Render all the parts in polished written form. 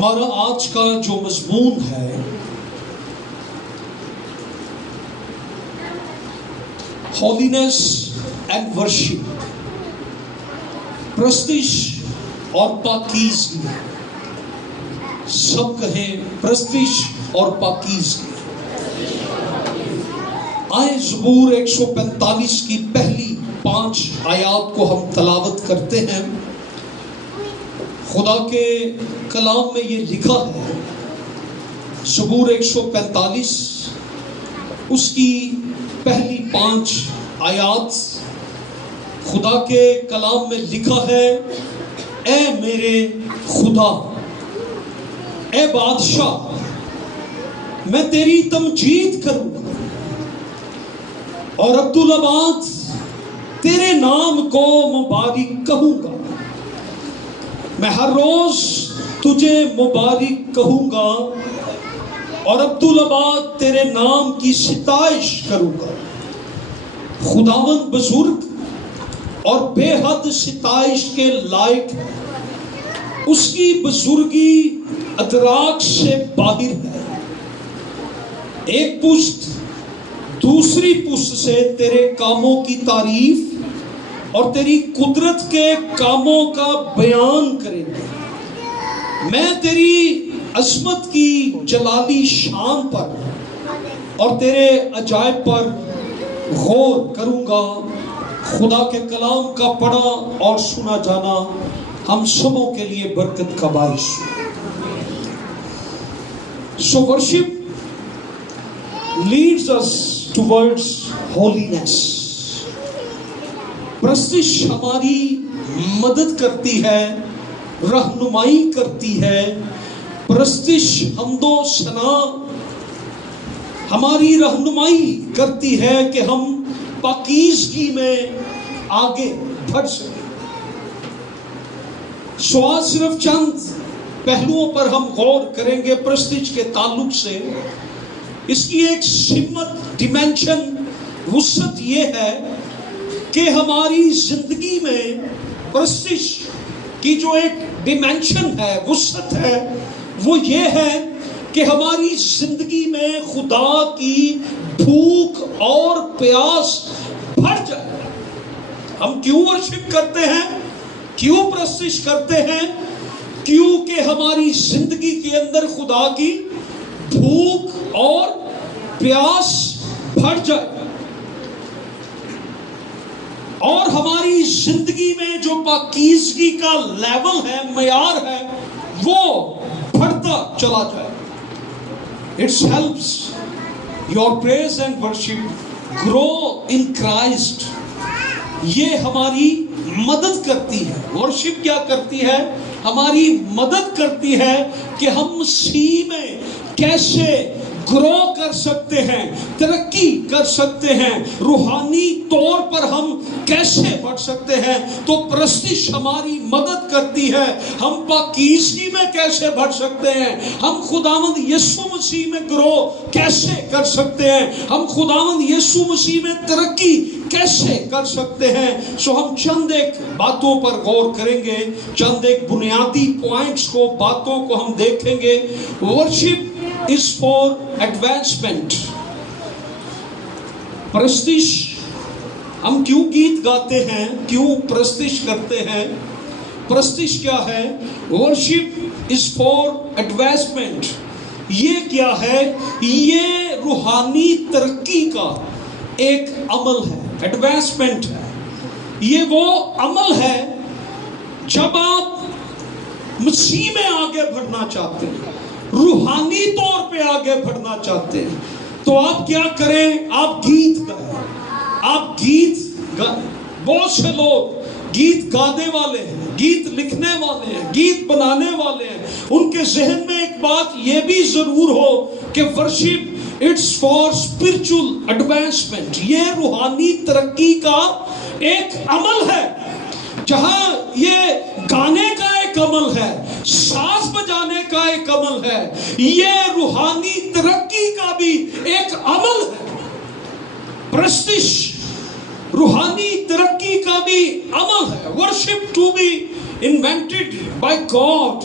ہمارا آج کا جو مضمون ہے ہولینس اینڈ ورشپ، پرستش اور پاکیزگی. سب کہیں پرستش اور پاکیزگی. آئے زبور 145 کی پہلی 5 آیات کو ہم تلاوت کرتے ہیں. خدا کے کلام میں یہ لکھا ہے، زبور 145 اس کی پہلی 5 آیات خدا کے کلام میں لکھا ہے: اے میرے خدا، اے بادشاہ، میں تیری تمجید کروں گا اور عبدالآباد تیرے نام کو مبارک کہوں گا. میں ہر روز تجھے مبارک کہوں گا اور عبدالآباد تیرے نام کی ستائش کروں گا. خداوند بزرگ اور بے حد ستائش کے لائق ہے، اس کی بزرگی ادراک سے باہر ہے. ایک پشت دوسری پشت سے تیرے کاموں کی تعریف اور تیری قدرت کے کاموں کا بیان کریں گے. میں تیری عظمت کی جلالی شان پر اور تیرے عجائب پر غور کروں گا. خدا کے کلام کا پڑھا اور سنا جانا ہم سبوں کے لیے برکت کا باعث. So worship leads us towards holiness. پرستش ہماری مدد کرتی ہے، رہنمائی کرتی ہے. پرستش حمد و ثنا ہماری رہنمائی کرتی ہے کہ ہم پاکیزگی میں آگے بڑھ سکیں. آج صرف چند پہلوؤں پر ہم غور کریں گے پرستش کے تعلق سے. اس کی ایک سمت، ڈیمینشن، وسعت یہ ہے کہ ہماری زندگی میں پرستش کی جو ایک ڈیمینشن ہے، وسعت ہے، وہ یہ ہے کہ ہماری زندگی میں خدا کی بھوک اور پیاس بڑھ جائے. ہم کیوں ورشپ کرتے ہیں، کیوں پرستش کرتے ہیں؟ کیونکہ ہماری زندگی کے اندر خدا کی بھوک اور پیاس بڑھ جائے اور ہماری زندگی میں جو پاکیزگی کا لیول ہے، معیار ہے، وہ بڑھتا چلا جائے. It helps your praise and worship grow in Christ. یہ ہماری مدد کرتی ہے. ورشپ کیا کرتی ہے؟ ہماری مدد کرتی ہے کہ ہم مسیح میں کیسے گرو کر سکتے ہیں، ترقی کر سکتے ہیں، روحانی طور پر ہم کیسے بڑھ سکتے ہیں. تو پرستش ہماری مدد کرتی ہے. ہم پاکیزگی میں کیسے بڑھ سکتے ہیں، ہم خداوند یسوع مسیح میں گرو کیسے کر سکتے ہیں، ہم خداوند یسوع مسیح میں ترقی کیسے کر سکتے ہیں. ہم چند ایک باتوں پر غور کریں گے، چند ایک بنیادی پوائنٹس کو، باتوں کو ہم دیکھیں گے. Worship is for advancement. پرستش، ہم کیوں گیت گاتے ہیں، کیوں پرستش کرتے ہیں؟ پرستش کیا ہے؟ worship is for advancement. یہ کیا ہے؟ یہ روحانی ترقی کا ایک عمل ہے، ایڈوانسمنٹ ہے. یہ وہ عمل ہے جب آپ مسیح میں آگے بڑھنا چاہتے ہیں، روحانی طور پہ آگے بڑھنا چاہتے ہیں، تو آپ کیا کریں؟ آپ گیت گائیں. آپ گیت گائیں. بہت سے لوگ گیت گانے والے ہیں، گیت لکھنے والے ہیں، گیت بنانے والے ہیں. ان کے ذہن میں ایک بات یہ بھی ضرور ہو کہ worship it's for spiritual advancement. یہ روحانی ترقی کا ایک عمل ہے. جہاں یہ گانے کا ایک عمل ہے، ساز بجانے کا ایک عمل ہے، یہ روحانی ترقی کا بھی ایک عمل ہے. پرستش روحانی ترقی کا بھی عمل ہے. Worship to be invented by God.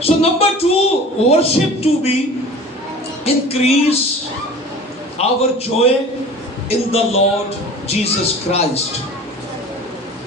So number 2, worship to be increase our joy in the Lord Jesus Christ.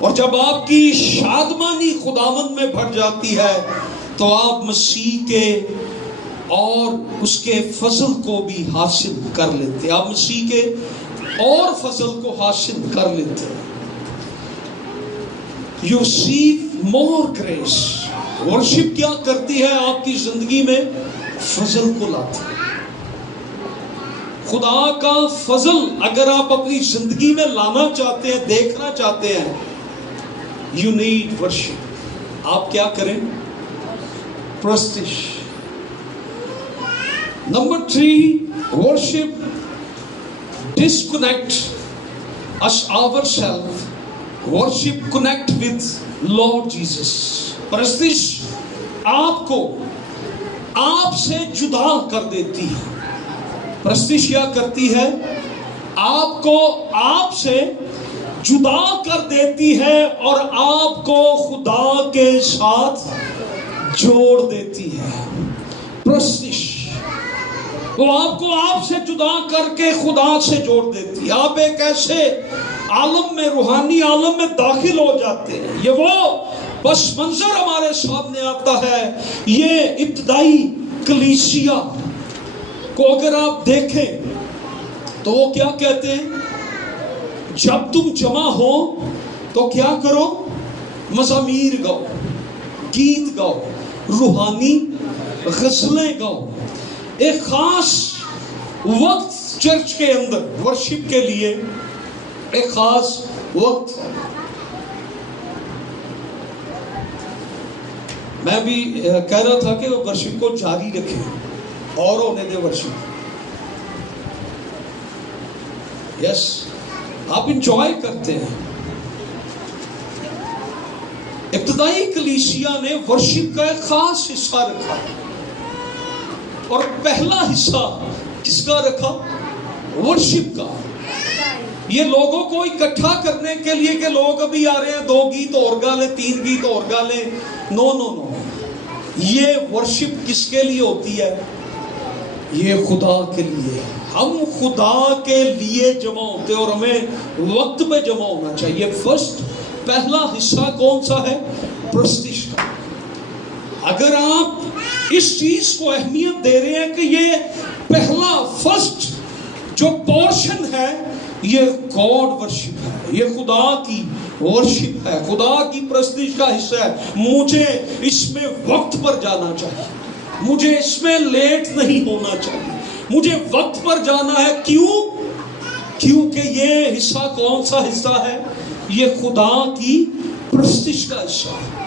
اور جب آپ کی شادمانی خداوند میں بڑھ جاتی ہے تو آپ مسیح کے اور اس کے فضل کو بھی حاصل کر لیتے ہیں. آپ مسیح کے اور فضل کو حاصل کر لیتے ہیں. You receive more grace. Worship کیا کرتی ہے آپ کی زندگی میں؟ فضل کو لاتی ہے. خدا کا فضل اگر آپ اپنی زندگی میں لانا چاہتے ہیں، دیکھنا چاہتے ہیں، you need worship. آپ کیا کریں؟ پرستش. Number 3, worship disconnect us ourselves. Worship connect with Lord Jesus. پرستش آپ کو آپ سے جدا کر دیتی ہے. پرستش کیا کرتی ہے؟ آپ کو آپ سے جدا کر دیتی ہے اور آپ کو خدا کے ساتھ جوڑ دیتی ہے. پرستش وہ آپ کو آپ سے جدا کر کے خدا سے جوڑ دیتی ہے. آپ ایک ایسے عالم میں، روحانی عالم میں داخل ہو جاتے ہیں. یہ وہ بس منظر ہمارے سامنے آتا ہے. یہ ابتدائی کلیسیا کو اگر آپ دیکھیں تو وہ کیا کہتے ہیں؟ جب تم جمع ہو تو کیا کرو؟ مزامیر گاؤ، گیت گاؤ، روحانی غزلیں گاؤ. ایک خاص وقت چرچ کے اندر ورشپ کے لیے ایک خاص وقت. میں بھی کہہ رہا تھا کہ ورشپ کو جاری رکھیں اور ہونے دے ورشپ. یس آپ انجوائے کرتے ہیں. ابتدائی کلیسیا نے ورشپ کا ایک خاص حصہ رکھا اور پہلا حصہ کس کا رکھا؟ ورشپ کا. یہ لوگوں کو اکٹھا کرنے کے لیے کہ لوگ ابھی آ رہے ہیں 2 گیت اور گا لیں، 3 گیت اور گا لیں. نو نو نو. یہ ورشپ کس کے لیے ہوتی ہے؟ یہ خدا کے لیے. ہم خدا کے لیے جمع ہوتے اور ہمیں وقت پہ جمع ہونا چاہیے. فرسٹ پہلا حصہ کون سا ہے؟ پرستش کا. اگر آپ اس چیز کو اہمیت دے رہے ہیں کہ یہ پہلا فرسٹ جو پورشن ہے یہ گاڈ ورشپ ہے، یہ خدا کی ورشپ ہے، خدا کی پرستش کا حصہ ہے. مجھے اس میں وقت پر جانا چاہیے، مجھے اس میں لیٹ نہیں ہونا چاہیے، مجھے وقت پر جانا ہے. کیوں؟ کیونکہ یہ حصہ کون سا حصہ ہے؟ یہ خدا کی پرستش کا حصہ ہے.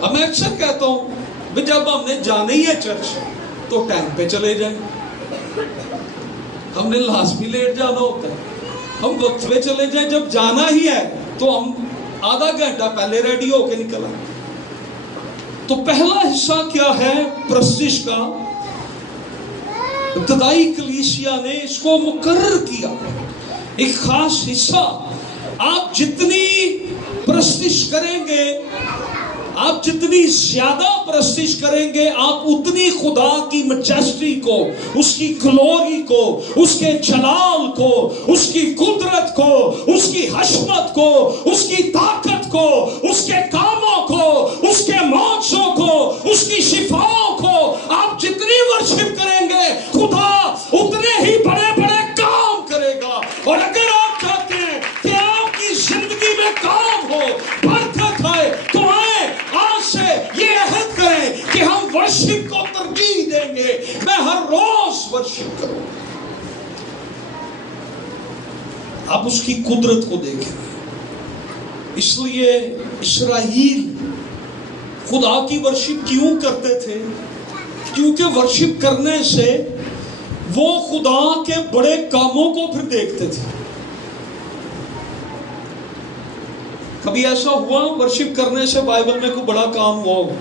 اب میں اکثر کہتا ہوں جب ہم نے جانا ہی ہے چرچ تو ٹائم پہ چلے جائیں. ہم نے لازمی لیٹ جانا ہوتا ہے، ہم وقت پہ چلے جائیں. جب جانا ہی ہے تو ہم آدھا گھنٹہ پہلے ریڈی ہو کے نکل آئیں. تو پہلا حصہ کیا ہے پرستش کا؟ ابتدائی کلیسیا نے اس کو مقرر کیا، ایک خاص حصہ. آپ جتنی پرستش کریں گے، آپ جتنی زیادہ پرستش کریں گے، آپ اتنی خدا کی مجسٹی کو، اس کی گلوری کو، اس کے جلال کو، اس کی قدرت کو، اس کی حشمت کو، اس کی طاقت کو، اس کے کاموں کو، اس کے معجزوں کو، اس کی شفاؤں کو آپ جتنی ورشپ کریں گے خدا اتنے ہی بڑے بڑے کام کرے گا. اور اگر آپ چاہتے ہیں کہ آپ کی زندگی میں کام ہو، برکت آئے، تو آج سے یہ عہد کریں کہ ہم ورشپ کو ترجیح دیں گے. میں ہر روز ورشپ کروں. آپ اس کی قدرت کو دیکھیں. اس لیے اسرائیل خدا کی ورشپ کیوں کرتے تھے؟ کیونکہ ورشپ کرنے سے وہ خدا کے بڑے کاموں کو پھر دیکھتے تھے. کبھی ایسا ہوا ورشپ کرنے سے بائبل میں کوئی بڑا کام ہوا ہو؟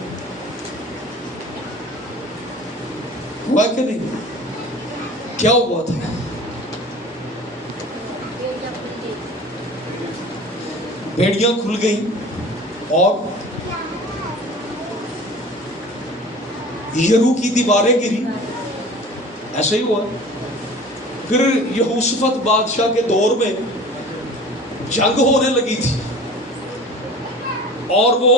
ہوا کہ نہیں؟ کیا ہوا تھا؟ بیڑیاں کھل گئیں اور یرو کی دیواریں گری. ایسا ہی ہوا. پھر یہوشافت بادشاہ کے دور میں جنگ ہونے لگی تھی. اور وہ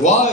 Why?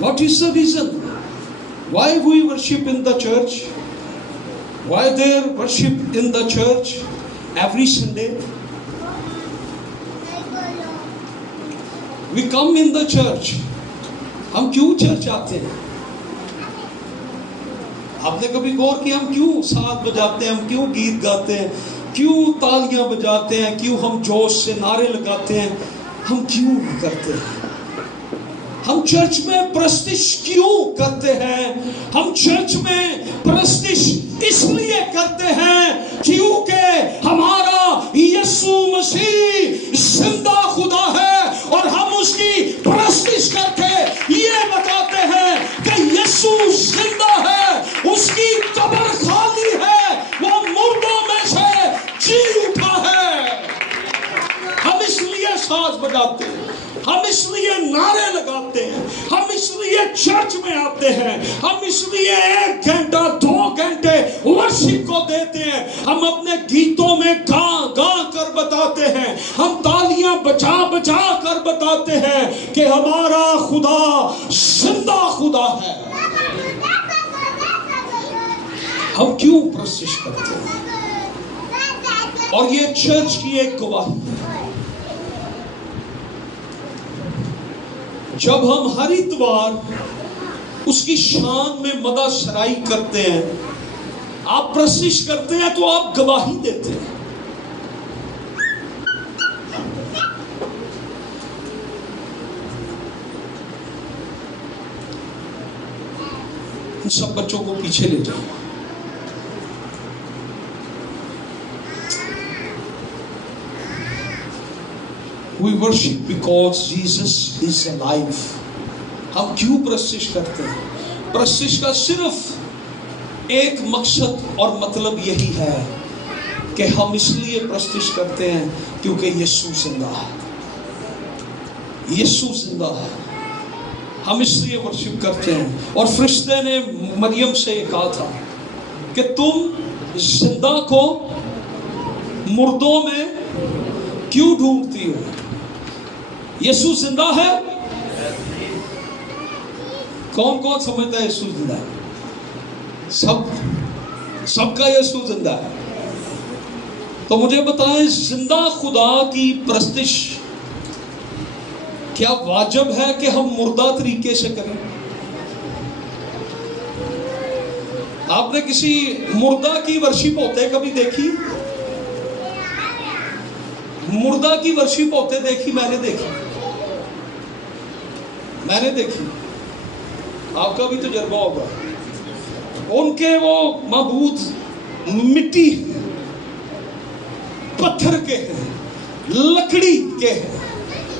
What is the reason? Why we worship in the church? Why there worship in the church every Sunday? We come in the church. ہم کیوں چرچ آتے ہیں؟ آپ نے کبھی غور کیا ہم کیوں ساتھ بجاتے ہیں، ہم کیوں گیت گاتے ہیں، کیوں تالیاں بجاتے ہیں، کیوں ہم جوش سے نعرے لگاتے ہیں؟ ہم کیوں کرتے ہیں؟ ہم چرچ میں پرستش کیوں کرتے ہیں؟ ہم چرچ میں پرستش اس لیے کرتے ہیں کیونکہ ہمارا یسوع مسیح زندہ خدا ہے، اور ہم اس کی پرستش کر کے یہ بتاتے ہیں کہ یسوع زندہ ہے، اس کی قبر خالی ہے، وہ مردوں میں سے جی اٹھا ہے۔ ہم اس لیے ساز بجاتے ہیں، ہم اس لیے نعرے لگاتے ہیں، ہم اس لیے چرچ میں آتے ہیں، ہم اس لیے 1 گھنٹہ 2 گھنٹے ورشپ کو دیتے ہیں، ہم اپنے گیتوں میں گا گا کر بتاتے ہیں، ہم تالیاں بجا بجا کر بتاتے ہیں کہ ہمارا خدا زندہ خدا ہے۔ ہم کیوں پرستش کرتے ہیں؟ اور یہ چرچ کی ایک گواہی ہے۔ جب ہم ہر اتوار اس کی شان میں مدح شرائی کرتے ہیں، آپ پرستش کرتے ہیں، تو آپ گواہی دیتے ہیں۔ ان سب بچوں کو پیچھے لے جائیں۔ We worship because Jesus is alive. ہم کیوں پرستش کرتے ہیں؟ پرستش کا صرف ایک مقصد اور مطلب یہی ہے کہ ہم اس لیے پرستش کرتے ہیں کیونکہ یسوع زندہ ہے۔ یسوع زندہ ہے، ہم اس لیے ورشپ کرتے ہیں۔ اور فرشتے نے مریم سے یہ کہا تھا کہ تم زندہ کو مردوں میں کیوں ڈھونڈتی ہو؟ یسوع زندہ ہے؟ کون کون سمجھتا ہے یسوع زندہ ہے؟ سب کا یسوع زندہ ہے۔ تو مجھے بتائیں، زندہ خدا کی پرستش کیا واجب ہے کہ ہم مردہ طریقے سے کریں؟ آپ نے کسی مردہ کی ورشپ ہوتے کبھی دیکھی؟ مردہ کی ورشپ ہوتے دیکھی؟ میں نے دیکھی، آپ کا بھی تجربہ ہوگا۔ ان کے وہ معبود مٹی پتھر کے ہیں، لکڑی کے ہیں،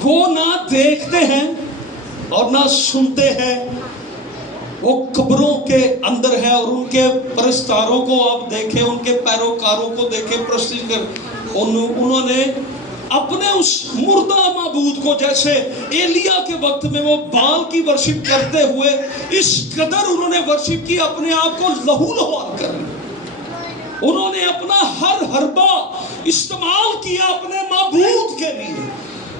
وہ نہ دیکھتے ہیں اور نہ سنتے ہیں، وہ قبروں کے اندر ہے۔ اور ان کے پرستاروں کو آپ دیکھیں، ان کے پیروکاروں کو دیکھیں، پرستش کر انہوں نے اپنے اس مردہ معبود کو، جیسے ایلیا کے وقت میں وہ بال کی ورشپ کرتے ہوئے اس قدر انہوں نے ورشپ کی، اپنے آپ کو لہو لہوار کر لیا۔ انہوں نے اپنا ہر حربہ استعمال کیا اپنے معبود کے لیے۔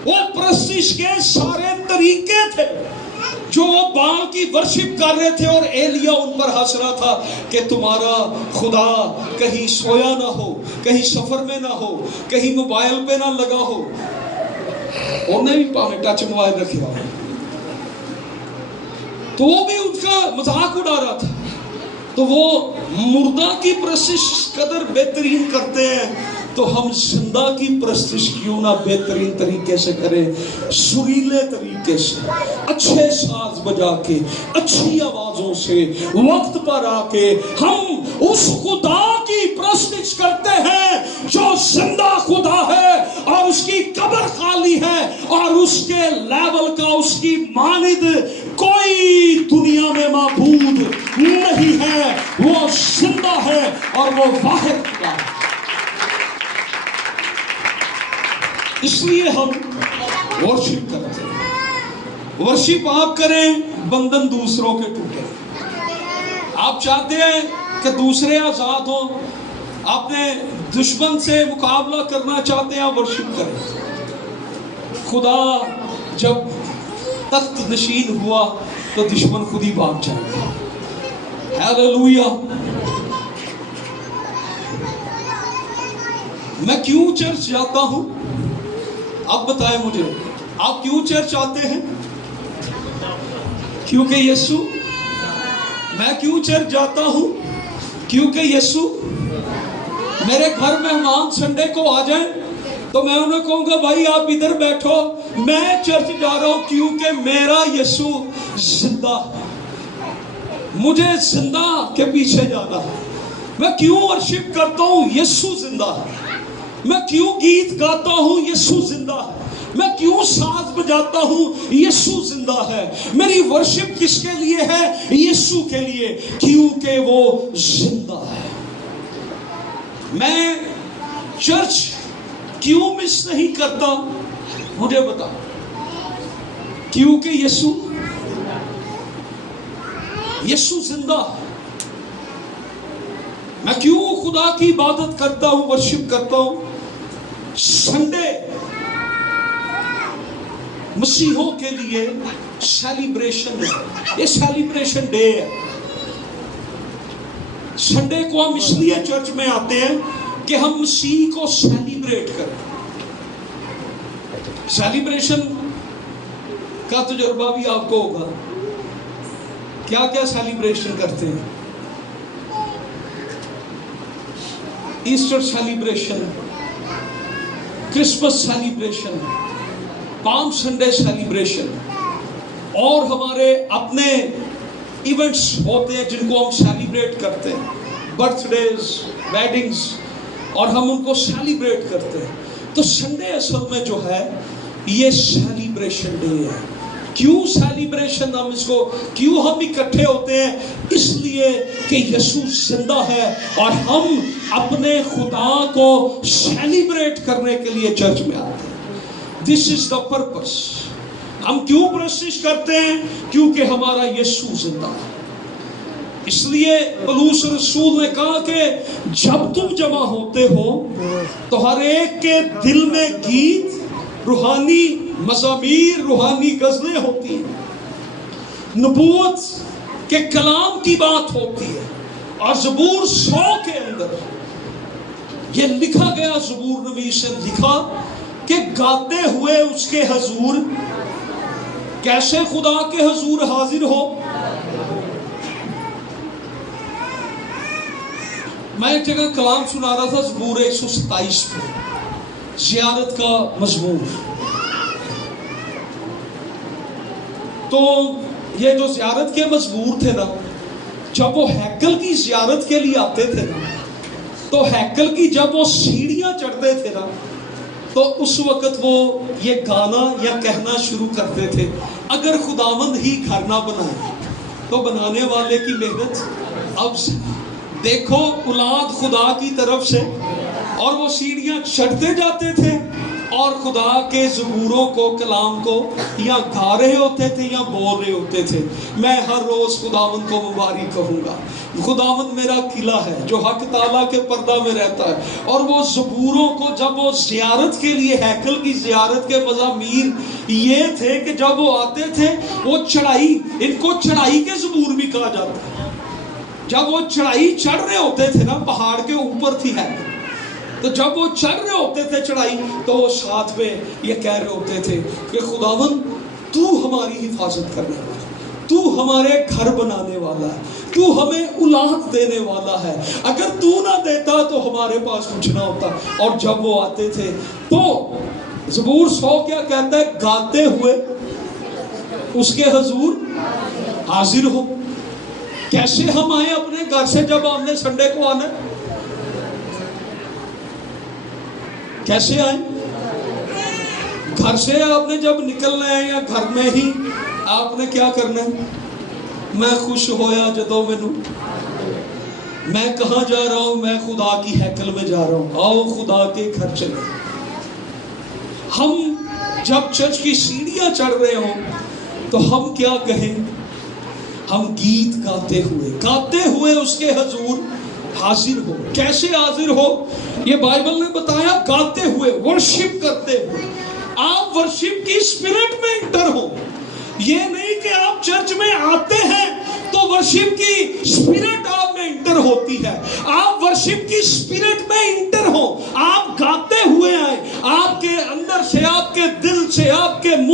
وہ پرستش کے سارے طریقے تھے جو وہ بال کی ورشپ کر رہے تھے، اور ایلیا ان پر ہنس رہا تھا کہ تمہارا خدا کہیں سویا نہ ہو، کہیں سفر میں نہ ہو، کہیں موبائل پہ نہ لگا ہو۔ انہیں بھی پانے ٹچ موبائل رکھے ہوا، تو وہ بھی ان کا مذاق اڑا رہا تھا۔ تو وہ مردہ کی پرستش قدر بہترین کرتے ہیں، تو ہم زندہ کی پرستش کیوں نہ بہترین طریقے سے کریں، سریلے طریقے سے، اچھے ساز بجا کے، اچھی آوازوں سے، وقت پر آ کے ہم اس خدا کی پرستش کرتے ہیں جو زندہ خدا ہے، اور اس کی قبر خالی ہے، اور اس کے لیول کا، اس کی مانند کوئی دنیا میں معبود نہیں ہے۔ وہ زندہ ہے اور وہ واحد خدا ہے۔ اس لیے ہم ورشپ کرتے ہیں۔ ورشپ آپ کریں، بندھن دوسروں کے ٹوٹے۔ آپ چاہتے ہیں کہ دوسرے آزاد ہوں، اپنے دشمن سے مقابلہ کرنا چاہتے ہیں، ورشپ کریں۔ خدا جب تخت نشین ہوا تو دشمن خود ہی بھاگ جائے گا۔ ہیلیلویا۔ میں کیوں چرچ جاتا ہوں؟ اب بتائیں مجھے، آپ کیوں چرچ آتے ہیں؟ کیونکہ یسوع. میں کیوں چرچ جاتا ہوں؟ کیونکہ یسوع. میرے گھر مہمان سنڈے کو آ جائیں تو میں انہیں کہوں گا بھائی آپ ادھر بیٹھو، میں چرچ جا رہا ہوں کیونکہ میرا یسوع زندہ ہے. مجھے زندہ کے پیچھے جانا ہے. میں کیوں ورشپ کرتا ہوں؟ یسوع زندہ ہے. میں کیوں گیت گاتا ہوں؟ یسوع زندہ ہے. میں کیوں ساز بجاتا ہوں؟ یسوع زندہ ہے. میری ورشپ کس کے لیے ہے؟ یسوع کے لیے، کیونکہ وہ زندہ ہے. میں چرچ کیوں مس نہیں کرتا؟ مجھے بتا. کیونکہ یسوع زندہ ہے. میں کیوں خدا کی عبادت کرتا ہوں، ورشپ کرتا ہوں؟ سنڈے مسیحوں کے لیے سیلیبریشن ہے. یہ سیلیبریشن ڈے ہے. سنڈے کو ہم اس لیے چرچ میں آتے ہیں کہ ہم مسیح کو سیلیبریٹ کریں. سیلیبریشن کا تجربہ بھی آپ کو ہوگا. کیا کیا سیلیبریشن کرتے ہیں؟ Easter celebration, Christmas celebration, Palm Sunday celebration, اور ہمارے اپنے ایونٹس ہوتے ہیں جن کو ہم سیلیبریٹ کرتے ہیں. برتھ ڈیز، ویڈنگز، اور ہم ان کو سیلیبریٹ کرتے ہیں. تو سنڈے اصل میں جو ہے یہ سیلیبریشن ڈے ہے. کیوں سیلیبریشن؟ ہم اس کو کیوں ہم اکٹھے ہوتے ہیں؟ اس لیے کہ یسوع زندہ ہے اور ہم اپنے خدا کو سیلیبریٹ کرنے کے لیے چرچ میں آتے ہیں. دس از دا پرپس. ہم کیوں پرستش کرتے ہیں؟ کیونکہ ہمارا یسوع زندہ ہے. اس لیے پولس رسول نے کہا کہ جب تم جمع ہوتے ہو تو ہر ایک کے دل میں گیت، روحانی مزامیر، روحانی غزلیں ہوتی ہیں، نبوت کے کلام کی بات ہوتی ہے. اور زبور 100 کے اندر یہ لکھا گیا، زبور نویس سے لکھا کہ گاتے ہوئے اس کے حضور. کیسے خدا کے حضور حاضر ہو؟ میں ایک جگہ کلام سنا رہا تھا زبور 127 پہ، زیارت کا مضمون. تو یہ جو زیارت کے مزمور تھے نا، جب وہ ہیکل کی زیارت کے لیے آتے تھے نا، تو ہیکل کی جب وہ سیڑھیاں چڑھتے تھے نا، تو اس وقت وہ یہ گانا یا کہنا شروع کرتے تھے، اگر خداوند ہی گھر نہ بنائے تو بنانے والے کی محنت اب سے. دیکھو اولاد خدا کی طرف سے، اور وہ سیڑھیاں چڑھتے جاتے تھے اور خدا کے زبوروں کو، کلام کو یا گا رہے ہوتے تھے یا بول رہے ہوتے تھے. میں ہر روز خداوند کو مبارک کہوں گا. خداوند میرا قلعہ ہے جو حق تعالیٰ کے پردہ میں رہتا ہے. اور وہ زبوروں کو جب وہ زیارت کے لیے، ہیکل کی زیارت کے مضامیر یہ تھے کہ جب وہ آتے تھے، وہ چڑھائی، ان کو چڑھائی کے زبور بھی کہا جاتا ہے. جب وہ چڑھائی چڑھ رہے ہوتے تھے نا، پہاڑ کے اوپر تھی ہیکل، تو جب وہ چڑھ رہے ہوتے تھے چڑھائی، تو وہ ساتھ میں یہ کہہ رہے ہوتے تھے کہ خداوند تو ہماری حفاظت کرنے والا، تو ہمارے گھر بنانے والا ہے، تو ہمیں اولاد دینے والا ہے. اگر تو نہ دیتا تو ہمارے پاس کچھ نہ ہوتا. اور جب وہ آتے تھے تو زبور 100 کیا کہتا ہے؟ گاتے ہوئے اس کے حضور حاضر ہو. کیسے ہم آئے اپنے گھر سے جب ہم نے سنڈے کو آنا ہے؟ کیسے آئیں؟ گھر سے آپ نے جب نکلنا ہے یا گھر میں ہی آپ نے کیا کرنا ہے؟ میں خوش ہویا جدو مینوں، میں کہاں جا رہا ہوں؟ میں خدا کی ہیکل میں جا رہا ہوں. آؤ خدا کے گھر چلے. ہم جب چرچ کی سیڑھیاں چڑھ رہے ہوں تو ہم کیا کہیں؟ ہم گیت گاتے ہوئے اس کے حضور حاضر ہو. کیسے حاضر ہو؟ یہ بائبل نے بتایا، گاتے ہوئے، ورشپ کرتے ہوئے. آپ ورشپ کی اسپرٹ میں انٹر ہو. یہ نہیں کہ آپ چرچ میں آتے ہیں تو ورشپ کی اسپرٹ آپ میں انٹر ہوتی ہے. آپ ورشپ کی اسپرٹ میں انٹر ہو. آپ گاتے ہوئے آئے، آپ کے اندر سے، آپ کے دل سے، آپ کے منہ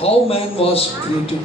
How man was created?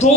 2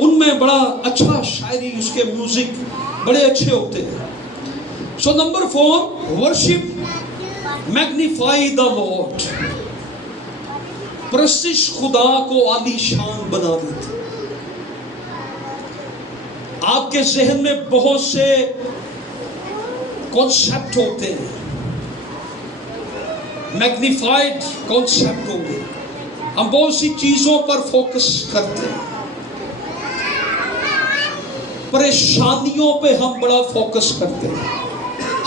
ان میں بڑا اچھا شاعری، اس کے میوزک بڑے اچھے ہوتے ہیں. سو نمبر 4، ورشپ میگنیفائی دا لارڈ. پرستش خدا کو عالی شان بنا دیتی. آپ کے ذہن میں بہت سے کانسیپٹ ہوتے ہیں، میگنیفائڈ کانسیپٹ ہوں گے. ہم بہت سی چیزوں پر فوکس کرتے ہیں. پریشانیوں پہ ہم بڑا فوکس کرتے ہیں،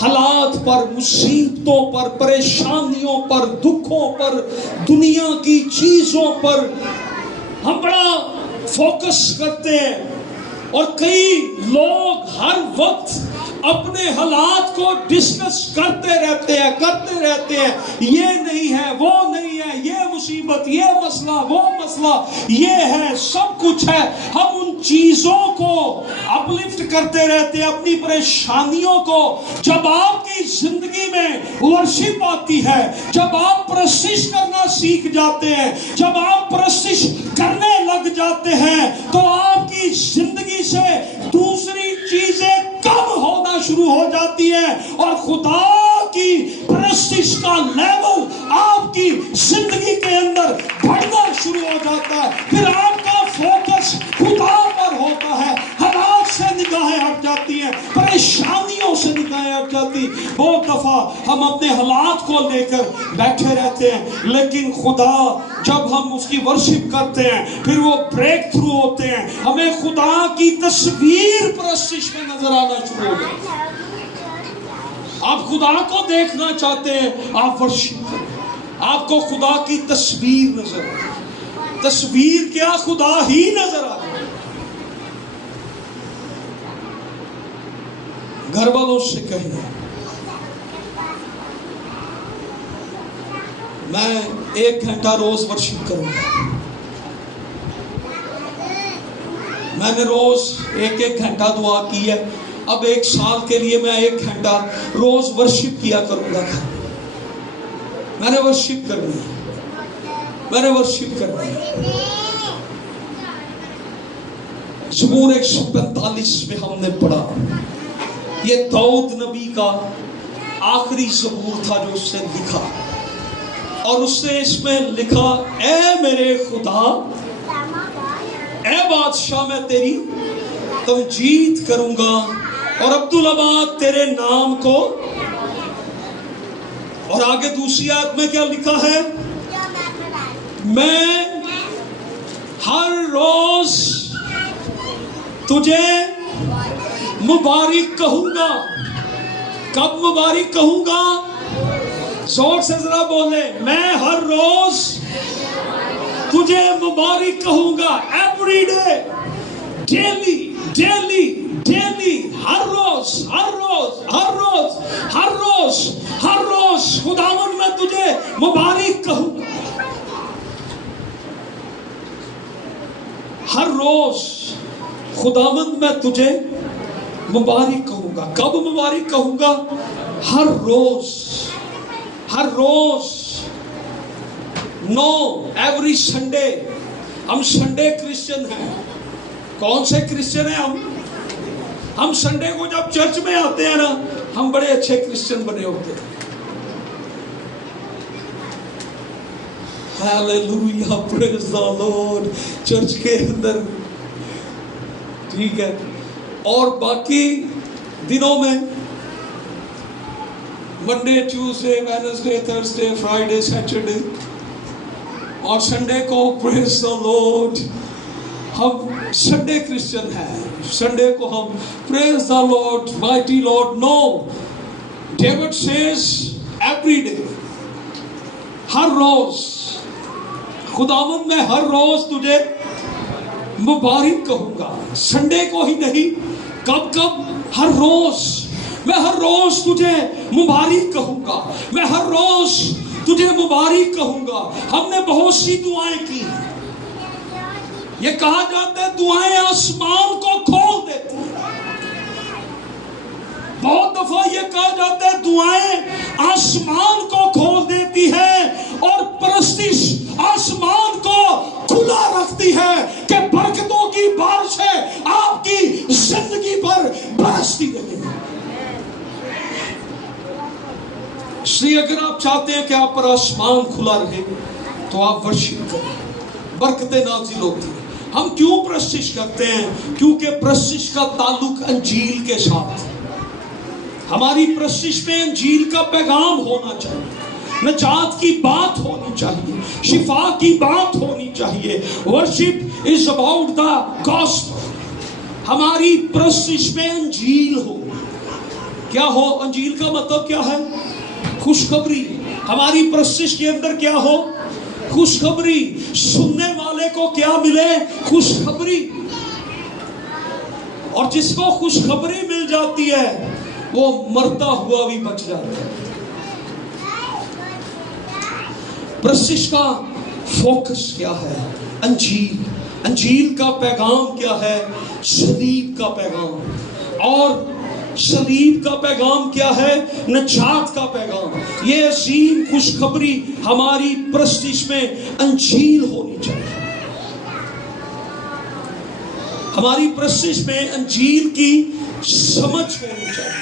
حالات پر، مصیبتوں پر، پریشانیوں پر، دکھوں پر، دنیا کی چیزوں پر ہم بڑا فوکس کرتے ہیں. اور کئی لوگ ہر وقت اپنے حالات کو ڈسکس کرتے رہتے ہیں، یہ نہیں ہے، وہ نہیں ہے، یہ مصیبت، یہ مسئلہ، وہ مسئلہ، یہ ہے، سب کچھ ہے. ہم ان چیزوں کو اپلفٹ کرتے رہتے ہیں، اپنی پریشانیوں کو. جب آپ کی زندگی میں ورشپ آتی ہے، جب آپ پرستش کرنا سیکھ جاتے ہیں، جب آپ پرستش کرنے لگ جاتے ہیں، تو آپ کی زندگی سے دوسری چیزیں کم ہونا شروع ہو جاتی ہے اور خدا کی پرستش کا لیول آپ کی زندگی کے اندر بڑھنا شروع ہو جاتا ہے. پھر آپ کا فوکس خدا پر ہوتا ہے. حالات سے نگاہیں ہٹ جاتی ہیں، پریشانیوں سے نگاہیں ہٹ جاتی. بہت دفعہ ہم اپنے حالات کو لے کر بیٹھے رہتے ہیں، لیکن خدا جب ہم اس کی ورشپ کرتے ہیں پھر وہ بریک تھرو ہوتے ہیں. ہمیں خدا کی تصویر پرستش میں نظر آنا شروع ہو جاتی ہے. آپ خدا کو دیکھنا چاہتے ہیں، آپ ورشپ کریں. آپ کو خدا کی تصویر نظر آئے. تصویر کیا، خدا ہی نظر آئے. گھر والوں سے کہیں میں 1 گھنٹہ روز ورشپ کروں گا. میں نے روز 1 گھنٹہ دعا کی ہے. اب 1 سال کے لیے میں 1 گھنٹہ روز ورشپ کیا کروں گا. میں نے ورشپ کرنی ہے، میں نے ورشپ کرنی ہے. زبور 145 میں ہم نے پڑھا، یہ داؤد نبی کا آخری زبور تھا جو اس نے لکھا، اور اس نے اس میں لکھا، اے میرے خدا، اے بادشاہ، میں تیری تمجید کروں گا اور عبدالآباد تیرے نام کو. اور آگے دوسری آیت میں کیا لکھا ہے، میں ہر روز تجھے مبارک کہوں گا. کب مبارک کہوں گا؟ زور سے ذرا بولے، میں ہر روز تجھے مبارک کہوں گا. Every day, daily daily daily, ہر روز ہر روز ہر روز ہر روز ہر روز خداوند میں تجھے مبارک کہوں گا. ہر روز خداوند میں تجھے مبارک کہوں گا. کب مبارک کہوں گا؟ ہر روز، ہر روز. No every Sunday. ہم سنڈے کرسچن ہیں. کون سے کرسچن ہیں ہم سنڈے کو جب چرچ میں آتے ہیں نا، ہم بڑے اچھے کرسچن بنے ہوتے ہیں. ہاللویا، پریز دی لارڈ. چرچ کے اندر ٹھیک ہے، اور باقی دنوں میں Monday, Tuesday, Wednesday, Thursday, Friday, Saturday, اور سنڈے کو پریز دی لارڈ ہم سنڈے کرسچن ہیں. سنڈے کو ہم پریز دی لارڈ، مائٹی لارڈ. نو، ڈیوڈ سیز ایوری ڈے، ہر روز. خداوند میں ہر روز تجھے مبارک کہوں گا. سنڈے کو ہی نہیں، کب کب؟ ہر روز. میں ہر روز تجھے مبارک کہوں گا. میں ہر روز تجھے مبارک کہوں گا. ہم نے بہت سی دعائیں کی. یہ کہا جاتا ہے دعائیں آسمان کو کھول دیتی ہیں. بہت دفعہ یہ کہا جاتا ہے دعائیں آسمان کو کھول دیتی ہے، اور پرستش آسمان کو کھلا رکھتی ہے کہ برکتوں کی بارشیں برستی رہے. اس لیے اگر آپ چاہتے ہیں کہ آپ پر آسمان کھلا رہے تو آپ ورشپ کریں, برکتیں نازل ہوتی ہیں. ہم کیوں پرستش کرتے ہیں؟ کیونکہ پرستش کا تعلق انجیل کے ساتھ. ہماری پرستش میں انجیل کا پیغام ہونا چاہیے, نجات کی بات ہونی چاہیے, شفا کی بات ہونی چاہیے. Worship is about the gospel. ہماری پرستش میں انجیل ہو. کیا ہو؟ انجیل کا مطلب کیا ہے؟ خوشخبری. ہماری پرستش کے اندر کیا ہو؟ خوشخبری. سننے والے کو کیا ملے؟ خوشخبری. اور جس کو خوشخبری مل جاتی ہے وہ مرتا ہوا بھی بچ جاتا ہے. پرستش کا فوکس کیا ہے؟ انجیل. انجیل کا پیغام کیا ہے؟ صلیب کا پیغام. اور صلیب کا پیغام کیا ہے؟ نجات کا پیغام. یہ عظیم خوشخبری ہماری پرستش میں انجیل ہونی چاہیے. ہماری پرستش میں انجیل کی سمجھ ہونی چاہیے.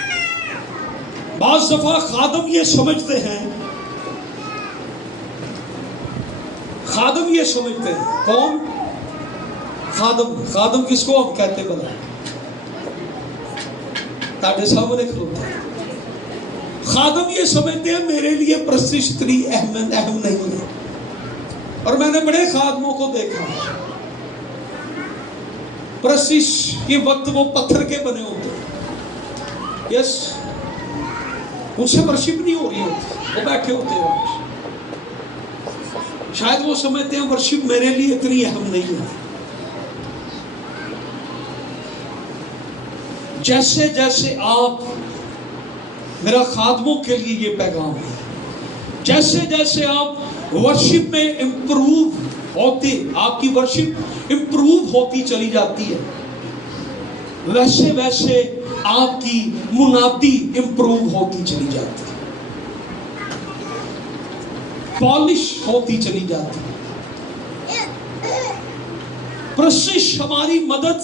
بعض دفعہ خادم یہ سمجھتے ہیں, خادم یہ سمجھتے ہیں. کون خادم؟ خادم کس کو ہم کہتے بنا؟ تاڑے سامنے کھلوتا ہے. خادم یہ سمجھتے ہیں میرے لیے پرستش اتنی اہم نہیں ہے. اور میں نے بڑے خادموں کو دیکھا پرستش کے وقت وہ پتھر کے بنے ہوتے ہیں. یس, ان سے ورشپ نہیں ہو رہی ہوتی, وہ بیٹھے ہوتے ہیں. شاید وہ سمجھتے ہیں ورشپ میرے لیے اتنی اہم نہیں ہے. جیسے جیسے آپ, میرا خادموں کے لیے یہ پیغام ہے, جیسے جیسے آپ ورشپ میں امپروو ہوتے, آپ کی ورشپ امپروو ہوتی چلی جاتی ہے, ویسے ویسے آپ کی منادی امپروو ہوتی چلی جاتی ہے, پالش ہوتی چلی جاتی ہے. پرستش ہماری مدد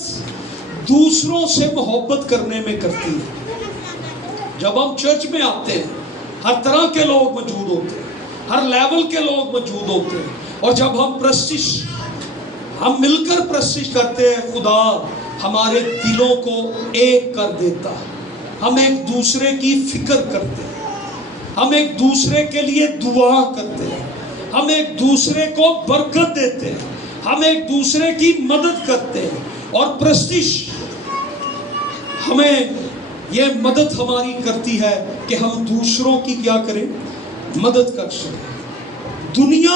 دوسروں سے محبت کرنے میں کرتی ہے. جب ہم چرچ میں آتے ہیں ہر طرح کے لوگ موجود ہوتے ہیں, ہر لیول کے لوگ موجود ہوتے ہیں, اور جب ہم پرستش, ہم مل کر پرستش کرتے ہیں, خدا ہمارے دلوں کو ایک کر دیتا ہے. ہم ایک دوسرے کی فکر کرتے ہیں, ہم ایک دوسرے کے لیے دعا کرتے ہیں, ہم ایک دوسرے کو برکت دیتے ہیں, ہم ایک دوسرے کی مدد کرتے ہیں. اور پرستش ہمیں یہ مدد ہماری کرتی ہے کہ ہم دوسروں کی کیا کریں؟ مدد کر سکیں. دنیا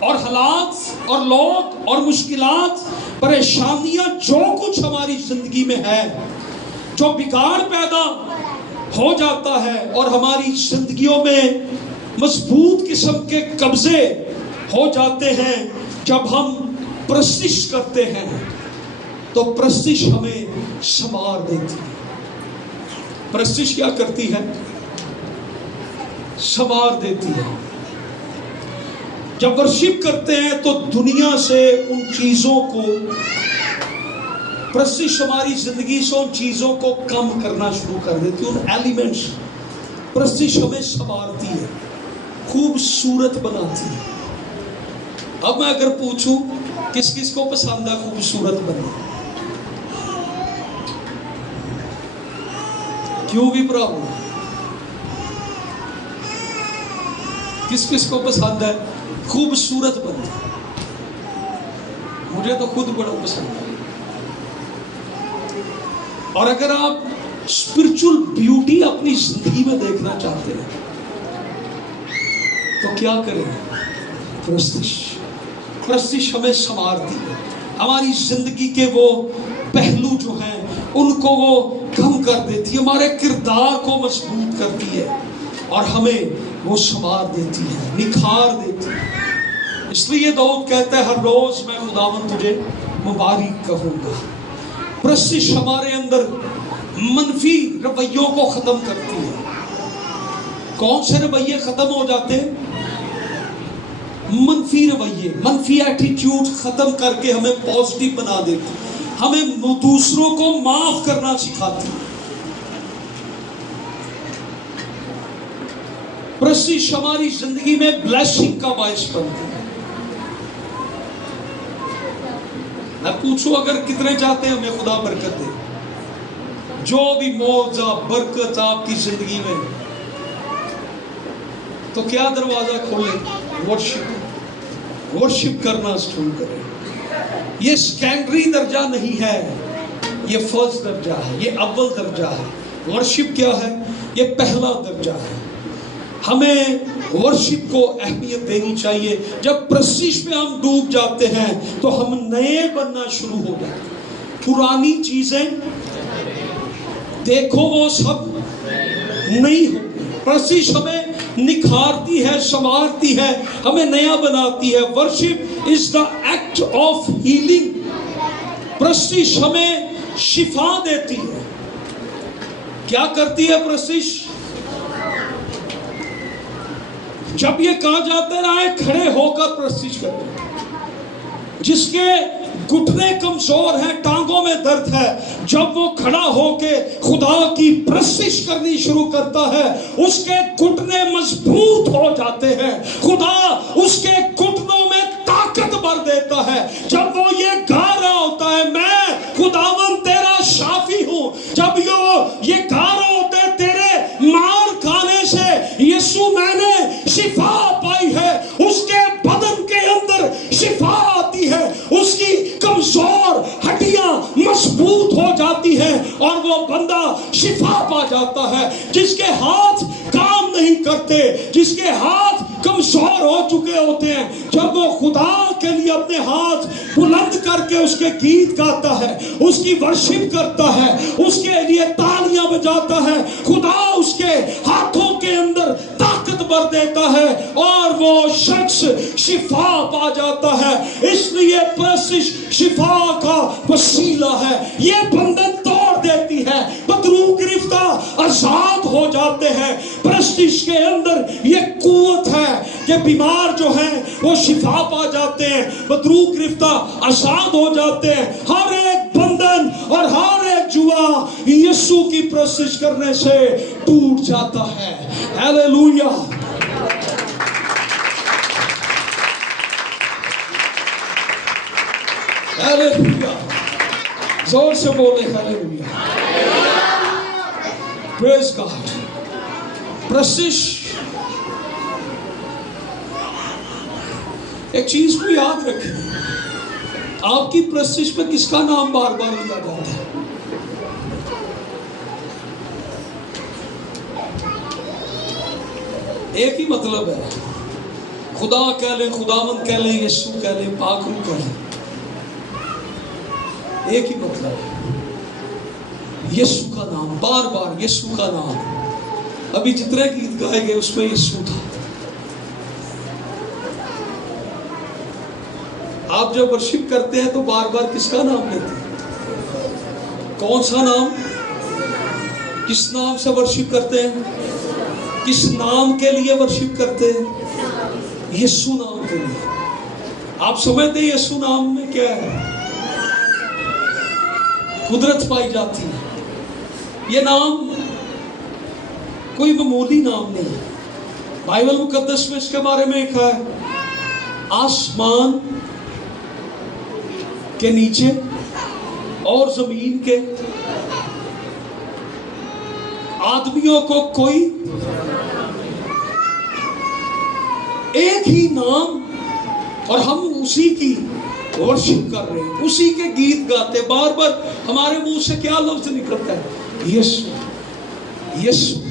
اور حالات اور لوگ اور مشکلات, پریشانیاں, جو کچھ ہماری زندگی میں ہے, جو بگاڑ پیدا ہو جاتا ہے اور ہماری زندگیوں میں مضبوط قسم کے قبضے ہو جاتے ہیں, جب ہم پرستش کرتے ہیں تو پرستش ہمیں سنوار دیتی ہے. پرستش کیا کرتی ہے؟ سنوار دیتی ہے. جب ورشپ کرتے ہیں تو دنیا سے ان چیزوں کو, پرستش ہماری زندگی سے ان چیزوں کو کم کرنا شروع کر دیتی ہے, ان ایلیمنٹس. پرستش ہمیں سنوارتی ہے, خوبصورت بناتی ہے. اب میں اگر پوچھوں کس کس کو پسند ہے خوبصورت بننا؟ کیوں بھی پرابلم؟ کس کس کو پسند ہے خوبصورت بننا؟ مجھے تو خود بڑا پسند ہے. اور اگر آپ اسپرچل بیوٹی اپنی زندگی میں دیکھنا چاہتے ہیں تو کیا کریں؟ پرستش. پرستش ہمیں سنوارتی ہے. ہماری زندگی کے وہ پہلو جو ہیں ان کو وہ کم کر دیتی ہے, ہمارے کردار کو مضبوط کرتی ہے, اور ہمیں وہ سنوار دیتی ہے, نکھار دیتی ہے. اس لیے داؤد کہتا ہے ہر روز میں خداوند تجھے مبارک کہوں گا. پرستش ہمارے اندر منفی رویوں کو ختم کرتی ہے. کون سے رویے ختم ہو جاتے ہیں؟ منفی رویے, منفی ایٹیٹیوڈ ختم کر کے ہمیں پازیٹیو بنا دیتی, ہمیں دوسروں کو معاف کرنا سکھاتی. پرستش ہماری زندگی میں بلیسنگ کا باعث بنتی ہے. میں پوچھوں اگر کتنے چاہتے ہیں ہمیں خدا برکت دے؟ جو بھی معاوضہ برکت آپ کی زندگی میں تو کیا دروازہ کھولے؟ ورشپ کرنا شروع کریں. یہ سیکنڈری درجہ نہیں ہے، یہ فرسٹ درجہ ہے، یہ اول درجہ ہے. ورشپ کیا ہے؟ یہ پہلا درجہ ہے. ہمیں ورشپ کو اہمیت دینی چاہیے. جب پرستش میں ہم ڈوب جاتے ہیں تو ہم نئے بننا شروع ہو جاتے ہیں. پرانی چیزیں دیکھو وہ سب نہیں ہو. پرستش ہمیں نکھارتی ہے، سنوارتی ہے، ہمیں نیا بناتی ہے. Worship is the act of healing. پرستش ہمیں شفا دیتی ہے. کیا کرتی ہے پرستش؟ جب یہ کہا جاتا ہے کھڑے ہو کر پرستش کرتے، جس کے گھٹنے کمزور ہیں، ٹانگوں میں درد ہے، جب وہ کھڑا ہو کے خدا کی پرستش کرنی شروع کرتا ہے اس کے گھٹنے مضبوط ہو جاتے ہیں. خدا اس کے گھٹنوں میں طاقت بھر دیتا ہے. جب وہ یہ گا رہا ہوتا ہے میں خداوند تیرا شافی ہوں، جب یہ گا رہا ہوتا ہے تیرے مار کھانے سے یسوع میں نے شفا پائی ہے، اس کے بدن کے اندر شفا آتی ہے، اس کی کمزور ہڈیاں مضبوط ہو جاتی ہیں اور وہ بندہ شفا پا جاتا ہے. جس کے ہاتھ کام نہیں کرتے، جس کے ہاتھ کمزور ہو چکے ہوتے ہیں، جب وہ خدا کے لیے اپنے ہاتھ بلند کر کے اس کے گیت گاتا ہے، اس کی ورشپ کرتا ہے، اس کے لیے تالیاں بجاتا ہے، خدا اس کے ہاتھوں کے اندر طاقت بھر دیتا ہے اور وہ شخص شفا پا جاتا ہے. اس لیے پرستش شفا کا وسیلہ ہے. یہ بندن توڑ دیتی ہے، بدرو گرفتہ آزاد ہو جاتے ہیں. پرستش کے اندر یہ قوت ہے کہ بیمار جو ہیں وہ شفا پا جاتے ہیں، بدرو گرفتہ آزاد ہو جاتے ہیں. ہر ایک بندن اور ہر ایک جوا یسوع کی پرستش کرنے سے ٹوٹ جاتا ہے. ہیلیلویا. ہیلیلویا. زور سے بولے ہیلیلویا. پریز گاڈ. پرستش ایک چیز کو یاد رکھیں، آپ کی پرستش میں کس کا نام بار بار لیا جاتا ہے؟ ایک ہی مطلب ہے. خدا کہہ لیں، خداوند کہہ لیں، یسوع کہہ لیں، پاک روح کہہ لیں، ایک ہی مطلب ہے. یسوع کا نام، بار بار یسوع کا نام. ابھی جتنے گیت گائے گئے اس میں یسوع تھا. آپ جب ورشپ کرتے ہیں تو بار بار کس کا نام لیتے ہیں؟ کون سا نام؟ کس نام سے ورشپ کرتے ہیں؟ کس نام کے لیے ورشپ کرتے ہیں؟ یسوع نام کے لیے. آپ سمجھتے ہیں یسوع نام میں کیا ہے؟ قدرت پائی جاتی ہے. یہ نام کوئی معمولی نام نہیں. بائبل مقدس میں اس کے بارے میں لکھا ہے آسمان کے نیچے اور زمین کے آدمیوں کو کوئی ایک ہی نام، اور ہم اسی کی ورشپ کر رہے ہیں، اسی کے گیت گاتے. بار بار ہمارے منہ سے کیا لفظ نکلتا ہے؟ یسوع. یسوع.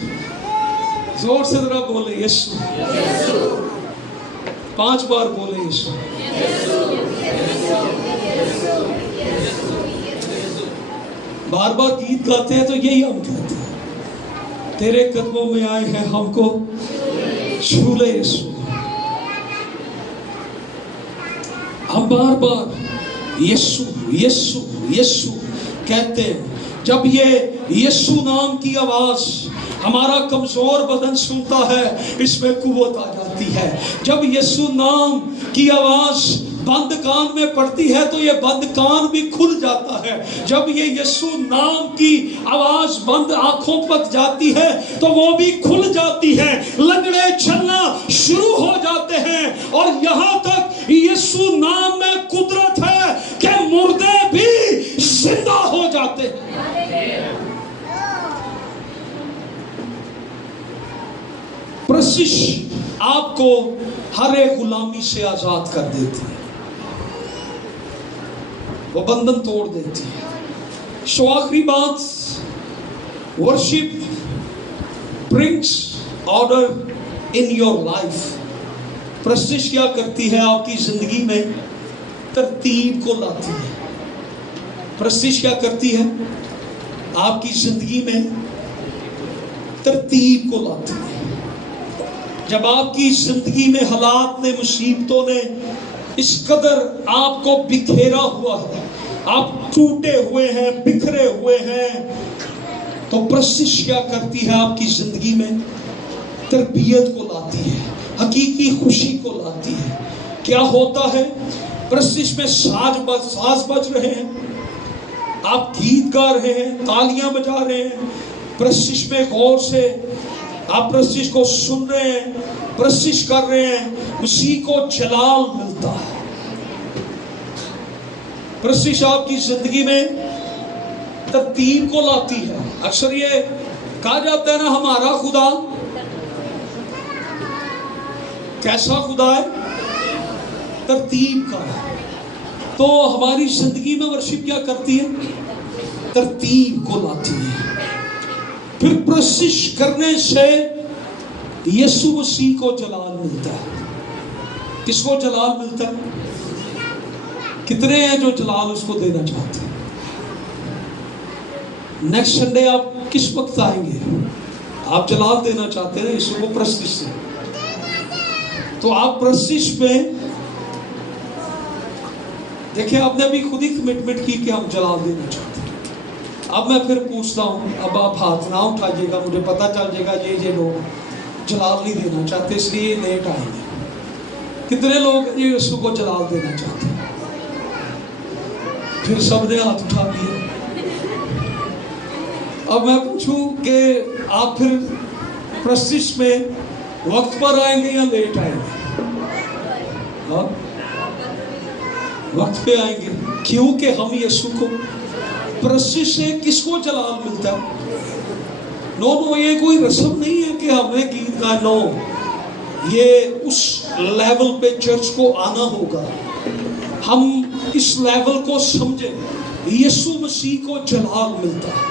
زور سے ذرا بولے یسوع. 5 بار بولے یسوع. بار بار گیت گاتے ہیں تو یہی ہم کہتے ہیں، تیرے قدموں میں آئے ہیں ہم کو چھو لے یسوع. ہم بار بار یسوع یسوع یسوع کہتے ہیں. جب یہ یسوع نام کی آواز ہمارا کمزور بدن سنتا ہے، اس میں قوت آ جاتی ہے. جب یسوع نام کی آواز بند کان میں پڑتی ہے تو یہ بند کان بھی کھل جاتا ہے. جب یہ یسوع نام کی آواز بند آنکھوں پر جاتی ہے تو وہ بھی کھل جاتی ہے, لنگڑے چلنا شروع ہو جاتے ہیں. اور یہاں تک یسوع نام میں قدرت ہے کہ مردے بھی زندہ ہو جاتے ہیں. پرستش آپ کو ہر ایک غلامی سے آزاد کر دیتی ہے, وہ بندھن توڑ دیتی ہے. سو آخری بات, worship brings order in your life. پرستش کیا کرتی ہے؟ آپ کی زندگی میں ترتیب کو لاتی ہے. پرستش کیا کرتی ہے؟ آپ کی زندگی میں ترتیب کو لاتی ہے. جب آپ کی زندگی میں حالات نے, مصیبتوں نے اس قدر آپ کو بکھیرا ہوا ہے, آپ ٹوٹے ہوئے ہیں, بکھرے ہوئے ہیں, تو پرستش کیا کرتی ہے؟ آپ کی زندگی میں تربیت کو لاتی ہے, حقیقی خوشی کو لاتی ہے. کیا ہوتا ہے؟ پرستش میں ساز بج رہے ہیں, آپ گیت گا رہے ہیں, تالیاں بجا رہے ہیں, پرستش میں غور سے آپ پرستش کو سن رہے ہیں, پرستش کر رہے ہیں, اسی کو جلال ملتا ہے. پرستش آپ کی زندگی میں ترتیب کو لاتی ہے. اکثر یہ کہا جاتا ہے نا, ہمارا خدا کیسا خدا ہے؟ ترتیب کا ہے. تو ہماری زندگی میں ورشپ کیا کرتی ہے؟ ترتیب کو لاتی ہے. پھر پرستش کرنے سے یسوع مسیح کو جلال ملتا ہے. کس کو جلال ملتا ہے؟ کتنے ہیں جو جلال اس کو دینا چاہتے ہیں؟ نیکسٹ سنڈے آپ کس وقت آئیں گے؟ آپ جلال دینا چاہتے ہیں یسوع کو پرستش سے, تو آپ پرستش میں دیکھیں, آپ نے ابھی خود ہی کمٹمنٹ کی کہ ہم جلال دینا چاہتے ہیں. اب میں پھر پوچھتا ہوں, اب آپ ہاتھ نہ اٹھائیے گا, مجھے پتا چل جائے گا یہ لوگ جلال نہیں دینا چاہتے اس لیے لیٹ آئیں گے. کتنے لوگ یہ یسوع کو جلال دینا چاہتے ہیں؟ پھر سب نے ہاتھ اٹھا دیے. اب میں پوچھوں کہ آپ پھر پرستش میں وقت پر آئیں گے یا لیٹ آئیں گے؟ ہاں, وقت پہ آئیں گے, کیونکہ ہم یسوع کو پرستش سے کس کو جلال ملتا ہے؟ نو, یہ کوئی رسم نہیں ہے کہ ہمیں گیت گائے. نو, یہ اس لیول پہ چرچ کو آنا ہوگا. ہم اس لیول کو سمجھیں, یسوع مسیح کو جلال ملتا ہے.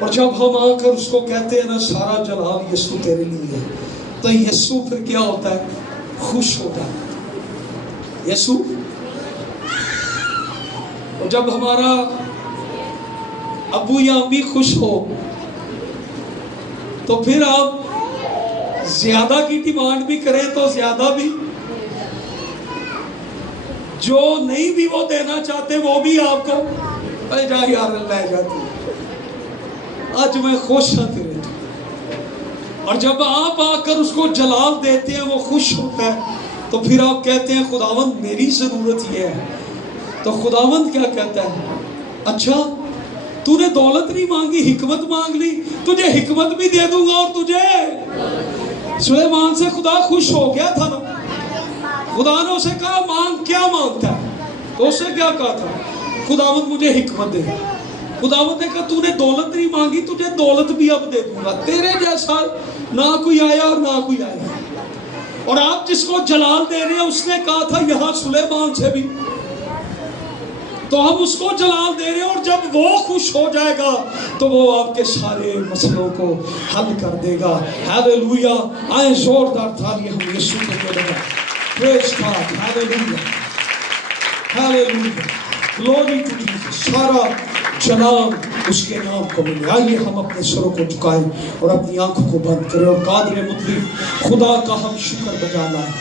اور جب ہم آ کر اس کو کہتے ہیں نا سارا جلال یسوع تیرے لیے ہے, تو یسوع پھر کیا ہوتا ہے؟ خوش ہوتا ہے یسوع. اور جب ہمارا ابو یا امی خوش ہو تو پھر آپ زیادہ کی ڈیمانڈ بھی کریں تو زیادہ بھی, جو نہیں بھی وہ دینا چاہتے وہ بھی آپ کو جا یار لے جاتے, آج میں خوش ہوں تیرے. اور جب آپ آ کر اس کو جلال دیتے ہیں وہ خوش ہوتا ہے, تو پھر آپ کہتے ہیں خداوند میری ضرورت یہ ہے. تو خداوند کیا کہتا ہے؟ اچھا تو نے دولت نہیں مانگی, حکمت مانگ لی, تجھے حکمت بھی دے دوں گا. اور تجھے سلیمان سے خدا خوش ہو گیا تھا نا, خدا نے اسے کہا مانگ, کیا مانگتا ہے؟ تو اسے کیا کہا تھا؟ خداوند مجھے حکمت دے. خداوند نے کہا تو نے دولت نہیں مانگی, تجھے دولت بھی اب دے دوں گا. تیرے جیسا نہ کوئی آیا اور نہ کوئی آیا. اور آپ جس کو جلال دے رہے ہیں اس نے کہا تھا یہاں سلیمان سے بھی, تو ہم اس کو جلال دے رہے ہیں. اور جب وہ خوش ہو جائے گا تو وہ آپ کے سارے مسئلوں کو حل کر دے گا. ہیلیلویا. آئیں زوردار تالیاں ہم یسوع کو دے دیں. Praise God. Hallelujah, hallelujah, glory to Jesus. سارا جلال اس کے نام کو ملے. آئیے ہم اپنے سروں کو جھکائیں اور اپنی آنکھوں کو بند کریں اور قادر مطلق خدا کا ہم شکر بجا لائیں.